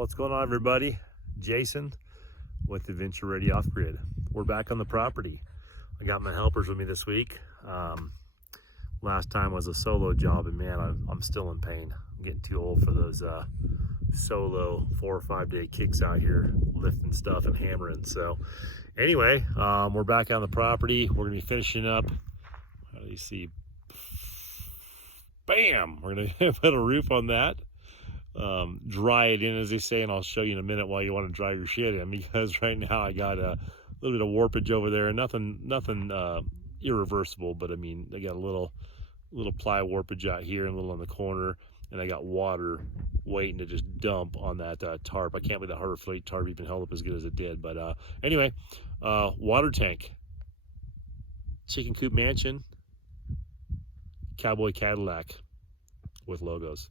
What's going on, everybody? Jason with the Venture Ready Off Grid. We're back on the property. I got my helpers with me this week. Last time was a solo job, and man, I'm still in pain. I'm getting too old for those solo 4 or 5 day kicks out here, lifting stuff and hammering. So anyway, we're back on the property. We're gonna be finishing up. How do you see? Bam! We're gonna put a roof on that. Dry it in, as they say, and I'll show you in a minute why you want to dry your shit in, because right now I got a little bit of warpage over there. Nothing irreversible, but I mean, I got a little ply warpage out here and a little on the corner, and I got water waiting to just dump on that tarp. I can't believe the Harbor Freight tarp even held up as good as it did. But anyway, water tank, chicken coop mansion, cowboy Cadillac with logos.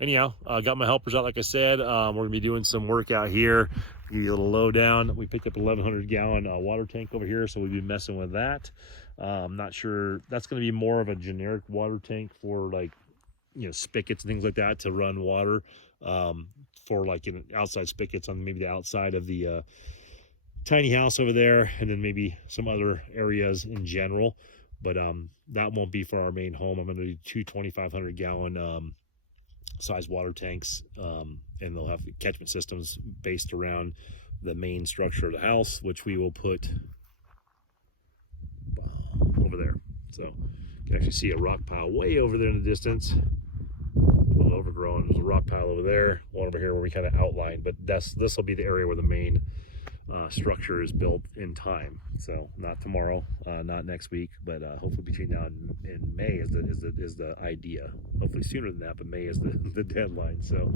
Anyhow, got my helpers out, like I said. We're gonna be doing some work out here. Give you a little lowdown. We picked up an 1,100 gallon water tank over here, so we'll be messing with that. I'm not sure, that's gonna be more of a generic water tank for, like, you know, spigots and things like that to run water, for like outside spigots on maybe the outside of the tiny house over there, and then maybe some other areas in general. But that won't be for our main home. I'm gonna do two 2,500 gallon size water tanks, and they'll have catchment systems based around the main structure of the house, which we will put over there. So you can actually see a rock pile way over there in the distance, a little overgrown. There's a rock pile over there, one over here where we kind of outlined, but this will be the area where the main structure is built in time. So not tomorrow, not next week, but hopefully between now and May is the idea. Hopefully sooner than that, but May is the deadline. So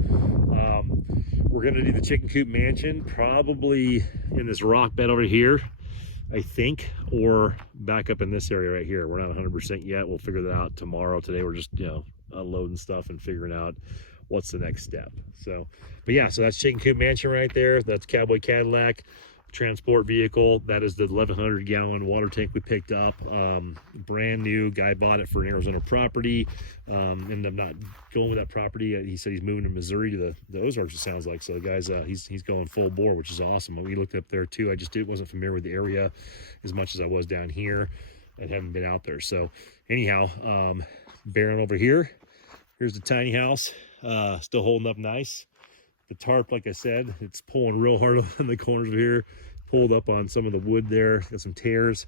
we're gonna do the chicken coop mansion probably in this rock bed over here, I think, or back up in this area right here. We're not 100% yet. We'll figure that out tomorrow. Today we're just, you know, unloading stuff and figuring out what's the next step. So, but yeah, so that's chicken coop mansion right there. That's cowboy Cadillac transport vehicle. That is the 1,100 gallon water tank we picked up, brand new. Guy bought it for an Arizona property, ended up not going with that property. He said he's moving to Missouri to the Ozarks, it sounds like. So the guy's he's going full bore, which is awesome. We looked up there too. I just wasn't familiar with the area as much as I was down here. I haven't been out there. So anyhow, Baron over here, here's the tiny house, still holding up nice. The tarp, like I said, it's pulling real hard on the corners of here, pulled up on some of the wood there, got some tears,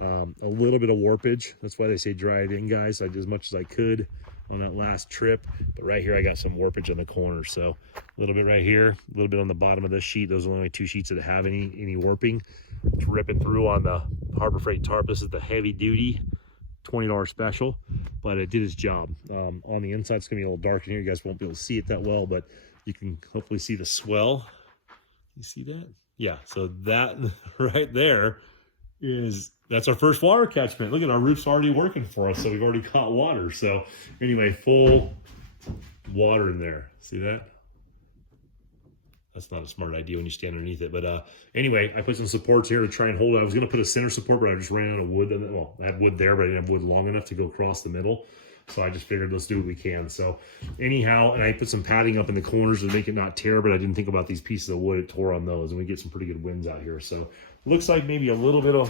a little bit of warpage. That's why they say dry it in, guys. I did as much as I could on that last trip, but right here I got some warpage on the corners. So a little bit right here, a little bit on the bottom of this sheet. Those are the only 2 sheets that have any warping. It's ripping through on the Harbor Freight tarp. This is the heavy duty $20 special, but it did its job. On the inside, it's gonna be a little dark in here. You guys won't be able to see it that well, but you can hopefully see the swell. You see that? Yeah, so that right there that's our first water catchment. Look at, our roof's already working for us, so we've already caught water. So anyway, full water in there. See that? That's not a smart idea when you stand underneath it. But anyway, I put some supports here to try and hold it. I was going to put a center support, but I just ran out of wood. Well, I had wood there, but I didn't have wood long enough to go across the middle. So I just figured, let's do what we can. So anyhow, and I put some padding up in the corners to make it not tear, but I didn't think about these pieces of wood. It tore on those, and we get some pretty good winds out here. So looks like maybe a little bit of,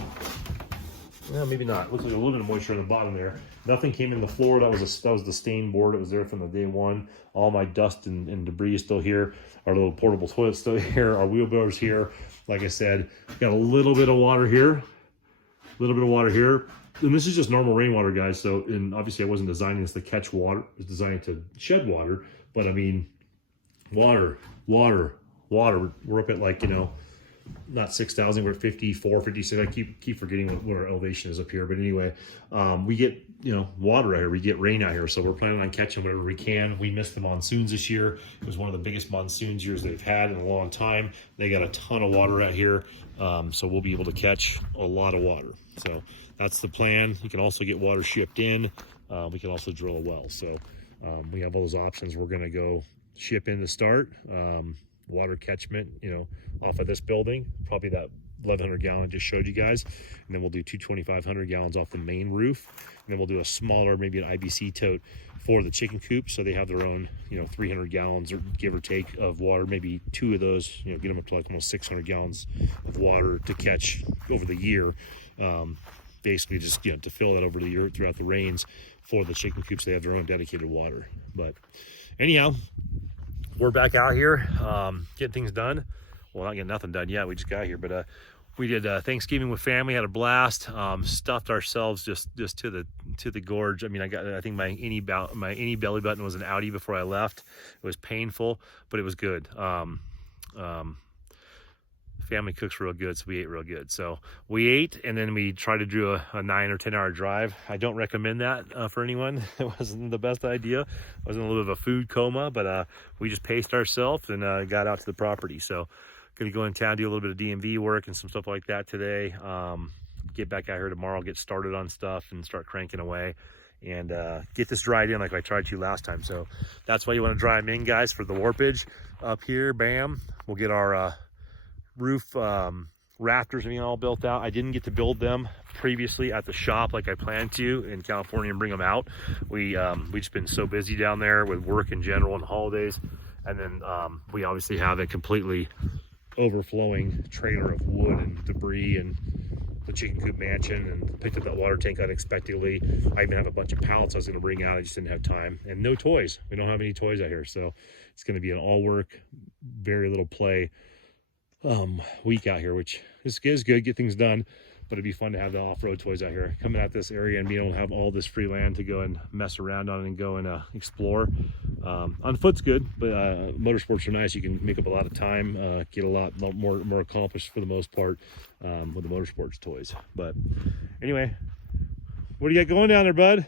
well, maybe not. Looks like a little bit of moisture on the bottom there. Nothing came in the floor. That was the stain board. It was there from the day one. All my dust and debris is still here. Our little portable toilet's still here. Our wheelbarrow's here. Like I said, got a little bit of water here. A little bit of water here. And this is just normal rainwater, guys. So, and obviously I wasn't designing this to catch water. It was designed to shed water. But I mean, water. We're up at, like, you know, not 6,000, we're at 54, 56. I keep forgetting what our elevation is up here. But anyway, we get, you know, water out here. We get rain out here. So we're planning on catching whatever we can. We missed the monsoons this year. It was one of the biggest monsoons years they've had in a long time. They got a ton of water out here. So we'll be able to catch a lot of water. So that's the plan. You can also get water shipped in. We can also drill a well. So we have all those options. We're going to go ship in to start. Water catchment, you know, off of this building, probably that 1100 gallon I just showed you guys, and then we'll do 2,500 gallons off the main roof, and then we'll do a smaller, maybe an IBC tote for the chicken coop, so they have their own, 300 gallons or give or take of water, maybe 2 of those, get them up to like almost 600 gallons of water to catch over the year. Basically just, to fill it over the year throughout the rains for the chicken coops. They have their own dedicated water. But anyhow, we're back out here, getting things done. Well, not getting nothing done yet. We just got here, but we did Thanksgiving with family, had a blast. Stuffed ourselves just to the gorge. I mean, I think my innie belly button was an outie before I left. It was painful, but it was good. Family cooks real good, so we ate real good. So we ate, and then we tried to do a 9 or 10 hour drive. I don't recommend that for anyone. It wasn't the best idea. I was in a little bit of a food coma, but we just paced ourselves and got out to the property. So gonna go in town, do a little bit of DMV work and some stuff like that today. Get back out here tomorrow, get started on stuff and start cranking away and get this dried in like I tried to last time. So that's why you want to dry them in, guys, for the warpage up here. Bam, we'll get our roof rafters and all built out. I didn't get to build them previously at the shop like I planned to in California and bring them out. We just been so busy down there with work in general and holidays, and then we obviously have a completely overflowing trailer of wood and debris and the chicken coop mansion, and picked up that water tank unexpectedly. I even have a bunch of pallets I was going to bring out. I just didn't have time, and no toys. We don't have any toys out here, so it's going to be an all work, very little play week out here, which is good, get things done, but it'd be fun to have the off-road toys out here coming out this area and being able to have all this free land to go and mess around on and go and explore. On foot's good, but motorsports are nice. You can make up a lot of time, get a lot more accomplished for the most part with the motorsports toys. But anyway, what do you got going down there, bud?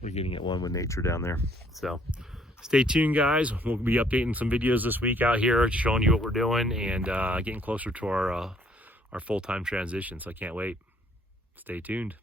We're getting at one with nature down there. So stay tuned, guys. We'll be updating some videos this week out here, showing you what we're doing and getting closer to our full-time transition. So I can't wait. Stay tuned.